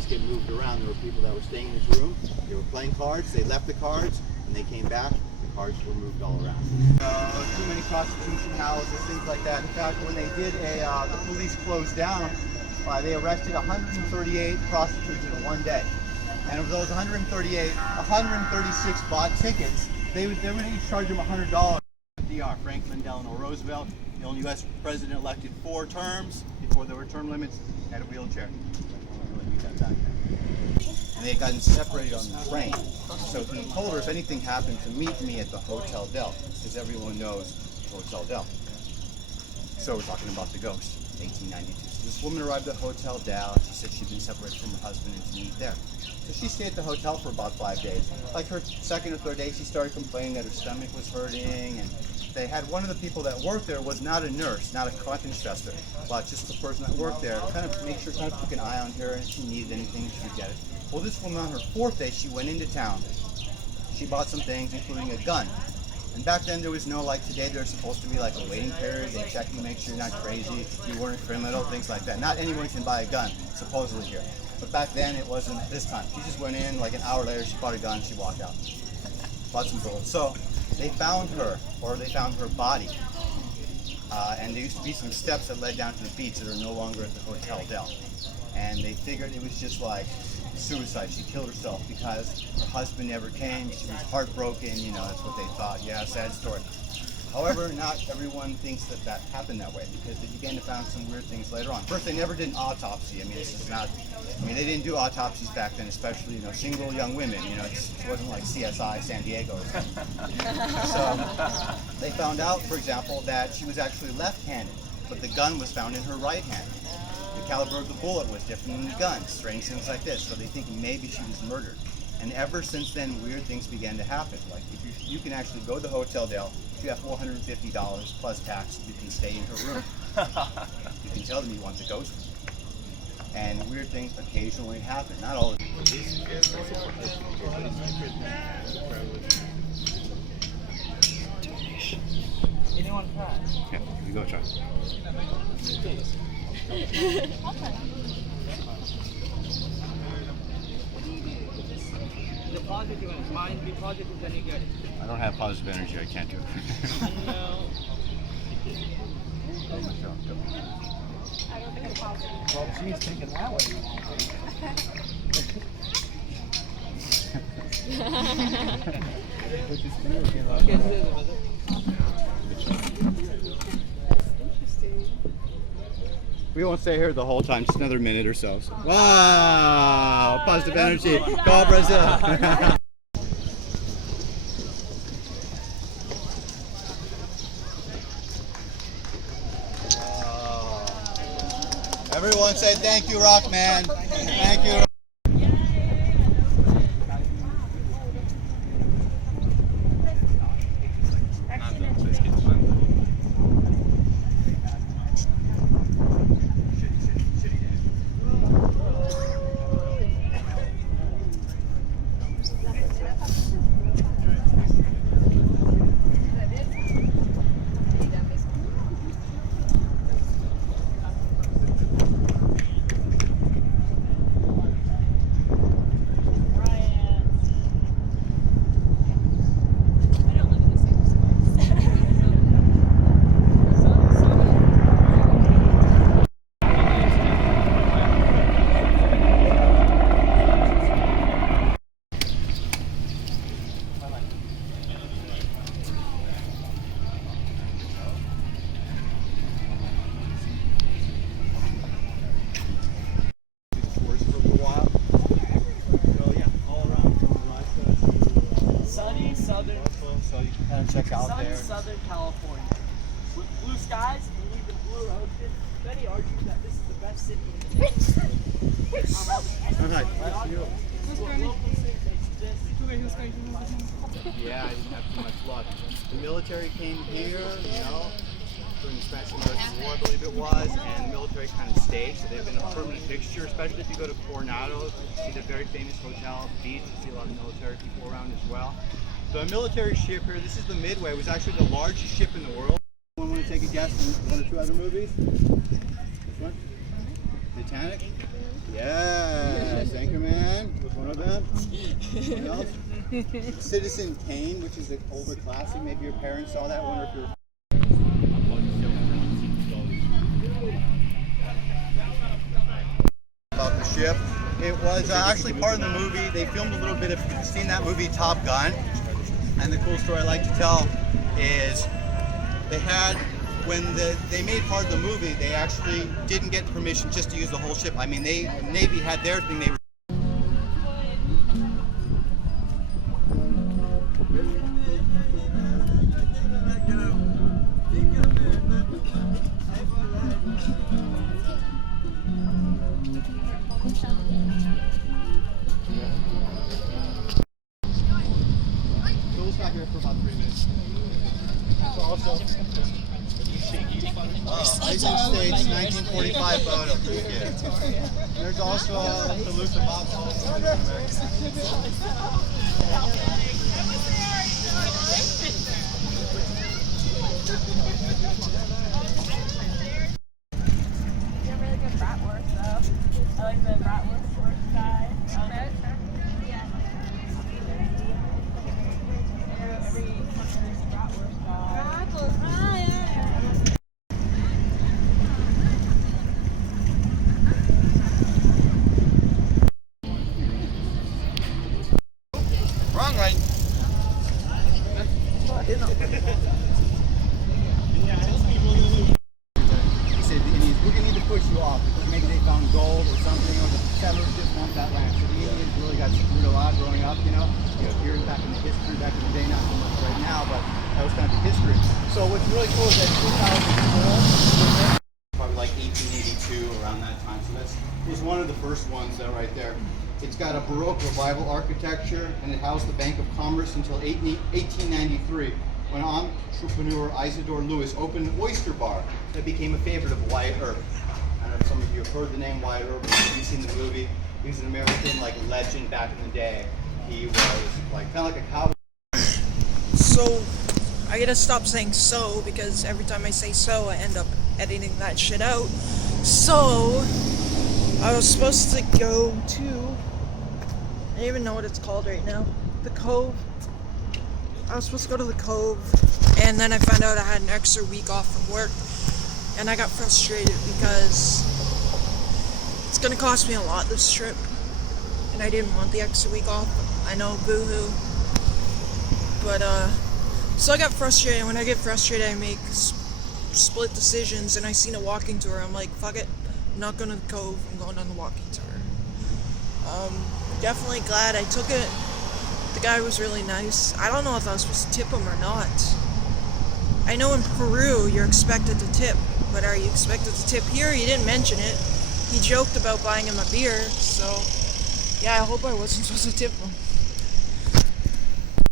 things get moved around. There were people that were staying in this room. They were playing cards. They left the cards, and they came back. The cards were moved all around. Too many prostitution houses, things like that. In fact, when they did the police closed down, they arrested 138 prostitutes in one day. And of those 138, 136 bought tickets. They would each charge them $100. DR, Franklin Delano Roosevelt, the only U.S. president elected 4 terms before there were term limits, had a wheelchair. And they had gotten separated on the train. So he told her if anything happened to meet me at the Hotel Del, because everyone knows Hotel Del. So we're talking about the ghost, 1892. So this woman arrived at Hotel Del, and she said she'd been separated from her husband and to meet there. So she stayed at the hotel for about 5 days. Like her second or third day, she started complaining that her stomach was hurting, and they had one of the people that worked there was not a nurse, not a Krankenschwester, but just the person that worked there, kind of make sure, kind of took an eye on her, and if she needed anything, she would get it. Well, this woman on her 4th day, she went into town. She bought some things, including a gun. And back then there was no, like today, there's supposed to be like a waiting period. They check you, make sure you're not crazy, you weren't a criminal, things like that. Not anyone can buy a gun, supposedly here. But back then it wasn't this time. She just went in, like an hour later, she bought a gun, she walked out. Bought some bullets. So they found her, or they found her body. And there used to be some steps that led down to the beach that are no longer at the Hotel Del. And they figured it was just like suicide. She killed herself because her husband never came. She was heartbroken, you know, that's what they thought. Yeah, sad story. However, not everyone thinks that that happened that way, because they began to find some weird things later on. First, they never did an autopsy. I mean, this is not, I mean, they didn't do autopsies back then, especially, you know, single young women. You know, it wasn't like CSI San Diego or something. So they found out, for example, that she was actually left-handed, but the gun was found in her right hand. The caliber of the bullet was different than the gun, strange things like this. So they think maybe she was murdered. And ever since then, weird things began to happen. Like if you can actually go to the Hotel Del, if you have $450 plus tax, you can stay in her room. You can tell them you want the ghost. And weird things occasionally happen. Not all of them. Anyone try? Yeah, you go try. Deposit you want mine deposit is any good. I don't have positive energy, I can't do it. No. I don't think it's possible. Well, she's thinking that way. We won't stay here the whole time, just another minute or so. Wow! Positive energy. Go Brazil! Everyone say thank you, Rockman. Thank you. Check out Sunny there. Southern California. With blue skies and even blue ocean, Betty argues that this is the best city in the nation. Alright, that's you. Yeah, I didn't have too much luck. The military came here, you know, during the Spanish-American War, I believe it was, and the military kind of stayed, so they've been a permanent fixture, especially if you go to Coronado, you see the very famous hotel, beach, you see a lot of military people around as well. So a military ship here, this is the Midway, it was actually the largest ship in the world. Anyone want to take a guess on one or two other movies? This one? Titanic? Yes, Anything else? Citizen Kane, which is an older classic. Maybe your parents saw that. I wonder if you're. About the ship. It was actually part of the movie. They filmed a little bit of, you've seen that movie Top Gun. And the cool story I like to tell is they had, when they made part of the movie, they actually didn't get permission just to use the whole ship. I mean, the Navy had their thing. They back here for about 3 minutes. So also, Iceland States 1945 photo. Yeah. There's also the Luther Bob. You're really good bratwurst, though. I like the bratwurst guy. Yeah. Every bratwurst guy. Oh, yeah. Wrong line. He said we're gonna need to push you off because maybe they found gold or something, or the settlers just want that land. So the Indians really got screwed a lot growing up, you know. Here back in the history, back in the day, not so much right now, but that was kind of the history. So what's really cool is that 2004, probably like 1882, around that time. So that was one of the first ones right there. It's got a Baroque revival architecture, and it housed the Bank of Commerce until 1893, when entrepreneur Isidore Lewis opened an oyster bar that became a favorite of Wyatt Earp. I don't know if some of you have heard the name Wyatt Earp, or you've seen the movie. He was an American legend back in the day. He was kind of like a cowboy. So, I gotta stop saying so, because every time I say so, I end up editing that shit out. So, I was supposed to go to, I don't even know what it's called right now, the Cove. I was supposed to go to the Cove, and then I found out I had an extra week off from work, and I got frustrated because it's gonna cost me a lot this trip, and I didn't want the extra week off. I know, boo-hoo. But, so I got frustrated. When I get frustrated, I make split decisions, and I seen a walking tour. I'm like, fuck it. I'm not going to the Cove. I'm going on the walking tour. Definitely glad I took it. The guy was really nice. I don't know if I was supposed to tip him or not. I know in Peru, you're expected to tip, but are you expected to tip here? He didn't mention it. He joked about buying him a beer, so yeah, I hope I wasn't supposed to tip him.